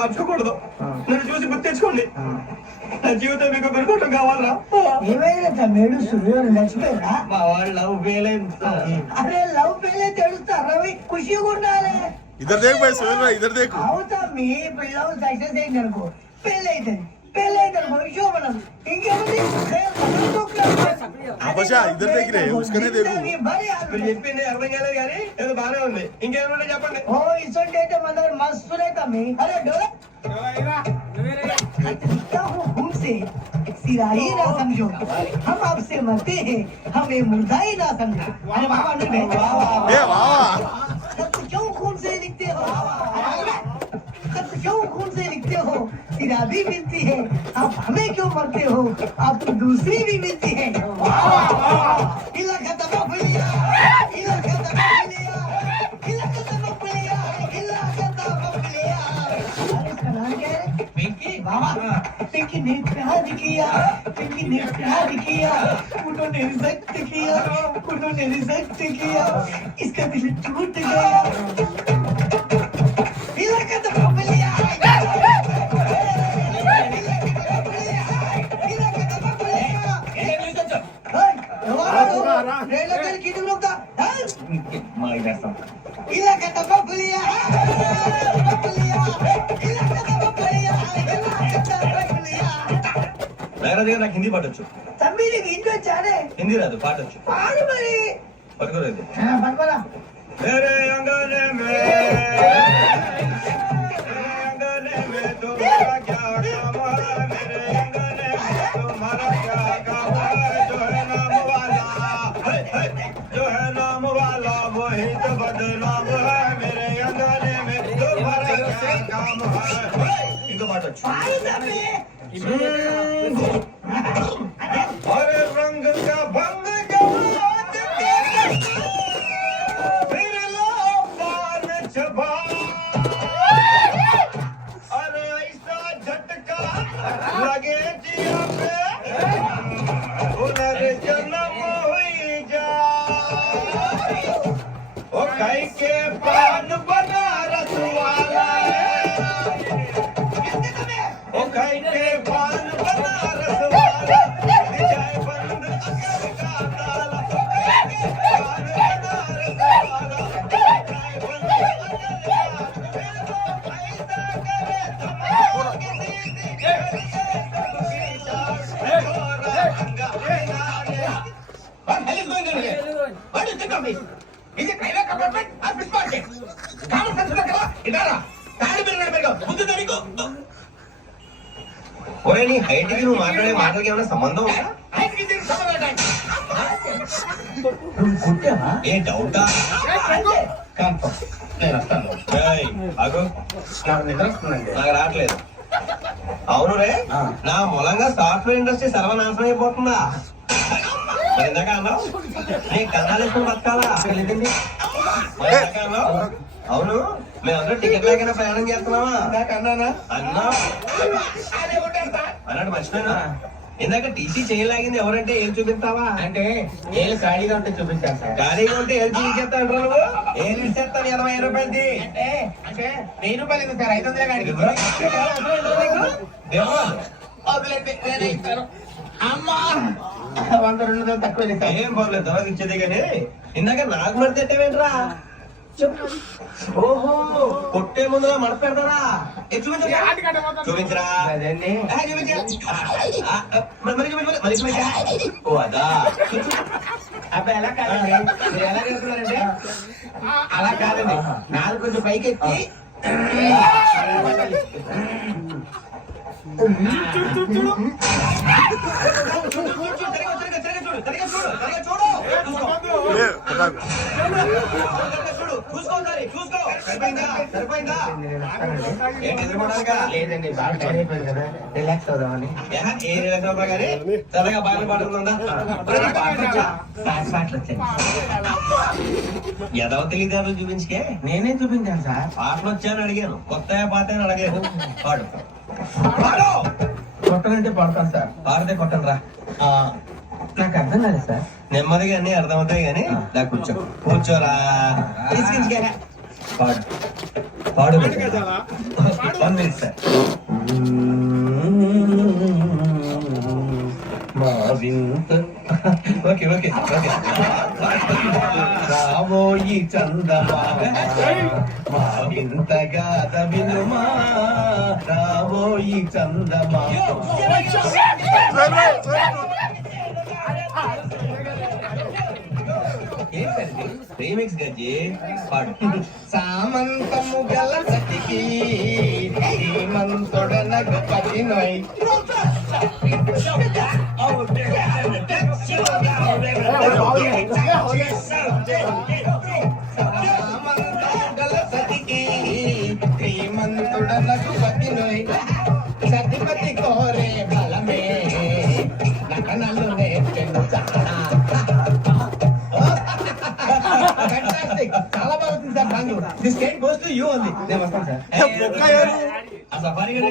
మర్చిపోకూడదు. నన్ను చూసి గుర్తు తెచ్చుకోండి. నా జీవితం మీకు పెరుగుకోవటం కావాలా? ఏమైనా తమ్ముడు సూర్యుడు నచ్చిపోయినా మా వాళ్ళు లవ్ ఫెయిల్ అయింది. అరే లవ్ ఫెయిల్ తెలుస్తా రవి ఖుషిగా ఉండాలి. ఇద్దరు దేకు పోయి సూర్యుడు ఇద్దరు దేకు అవుతా మీ పిల్లలు సక్సెస్ అయింది అనుకో పెళ్ళి అవుతుంది. పెళ్ళి అయితే అనుకో శోభనం ఇంకేముంది ఇద్దరు దగ్గరే ఉసుకనే దేకు. మీరు చెప్పింది అర్థం కాలేదు కానీ ఏదో బాగానే ఉంది. ఇంకేమైనా చెప్పండి. ఓ ఇసొంటి అయితే మన దగ్గర మస్తు తమ్మి. అరే డోలా हमसे सिरा ही ना समझो, हम आपसे मरते हैं, हमें मुर्दा ही ना समझो. अरे बाबा ने खत क्यों खून से लिखते हो? खत क्यों खून से लिखते हो? सिरा भी मिलती है, आप हमें क्यों मरते हो? आपको दूसरी भी मिलती है. इला खत्म फुलिया, इला खत्म फुलिया, इला खत्म फुलिया, इला खत्म फुलिया. अरे सलाम क्या है? पिंकी ने प्यार किया, पिंकी ने प्यार किया, उन्होंने रिजेक्ट किया, उन्होंने रिजेक्ट किया, इसका दिल टूट गया. इलाका तो बबलिया, నాకు హిందీ పాటొచ్చు. తమ్మి నీకు హిందీ వచ్చానే? హిందీ రాదు, పాటొచ్చు. పాడు మరి. పట్టుకోలేదు. పట్టుకోరా. मेरे अंगने में तुम्हारा क्या काम है? मेरे अंगने में तुम्हारा क्या काम है? जो है नाम वाला, जो है नाम वाला वही तो बदनाम है. मेरे अंगने में तुम्हारा क्या काम है? इनको बात अच्छा. अरे रंग का भंग लगे जिया पे पुनर्जन्म हुई जा. ओ कई के पान बनारस वाला है, ओ कई के पान बनारस वाला जय बंद अगर का ताला. पान बनारस वाला जय बंद నీ హైట్ కి నువ్వు మాట్లాడే మాటలకి ఏమైనా సంబంధం ఉందా? ఏ డౌటా? నేను వస్తాను. నాకు రావట్లేదు. అవును రే, నా మూలంగా సాఫ్ట్వేర్ ఇండస్ట్రీ సర్వనాశనం అయిపోతుందా? మరి ఇందాక అన్నావు నీ కన్నాలు వేసుకుని బతకాలా? అవును, మేమందరూ టికెట్ లేకైనా ప్రయాణం చేస్తున్నావా? అన్నానా? అన్నా అన్నాడు మర్చిపోయినా. ఇందాక టీసీ చేయలాగింది ఎవరంటే ఏం చూపిస్తావా అంటే ఏళ్ళు ఖాళీగా ఉంటే చూపించాను సార్. ఖాళీగా ఉంటే ఏం చూపించేస్తా అంటారు నువ్వు? ఏం ఇచ్చేస్తాను 20 రూపాయలది? అంటే 1000 రూపాయలు ఉంది సార్, 500 కాడికి నేనే ఇస్తాను. అమ్మా 100 200 తక్కువ. ఏం పర్లేదు, తర్వాత ఇచ్చేది. కానీ ఇందాక నాకు మడత ఎట్టవేంట్రా? ఓహో, కొట్టే ముందుగా మడత పెడతారా? చూపించరా? ఓ అదా. అబ్బాయి ఎలా కాదండి, మీరు ఎలా చేస్తున్నారంటే అలా కాదండి, నాలుగు కొంచెం పైకి ఎత్తి లేదండి. బాగా టైం అయిపోయింది కదా, రిలాక్స్ అవుదామని. సరదాగా బాగా పాడుతుందా? పాటలు వచ్చాయి. ఎదవ తెలియదు చూపించుకే. నేనే చూపించాను సార్. పాటలు వచ్చాయని అడిగాను, కొత్త పాత అని అడగలేదు. పాడు. కొట్టనంటే పడతాను సార్. పాడితే కొట్టను రా. నాకు అర్థం కాదు సార్. నెమ్మదిగా అన్ని అర్థమవుతాయి కానీ నాకు కూర్చోరా. పాడు పాడు 1 minute సార్. మా వింత ఓకే ఓకే ఓకే రాబోయి చందమామ మా వింతగా వినుమా రాబోయి చందమామ. ఏంటండి రీమిక్స్ గజ్జి పాడు. సామంతము గల సతికి శ్రీమంతుడనగు పతినోయ్ సామంతము గల సతికి శ్రీమంతుడనగు పతినోయ్ సతిపతి కోరే బలమే నటనలు నేర్చెను చాలా. Fantastic. చాలా బాగా వచ్చింది sir song. This cake goes to you only. నేను వస్తాను సార్. బొక్క ఎవరు? ఆ సఫారీ గారు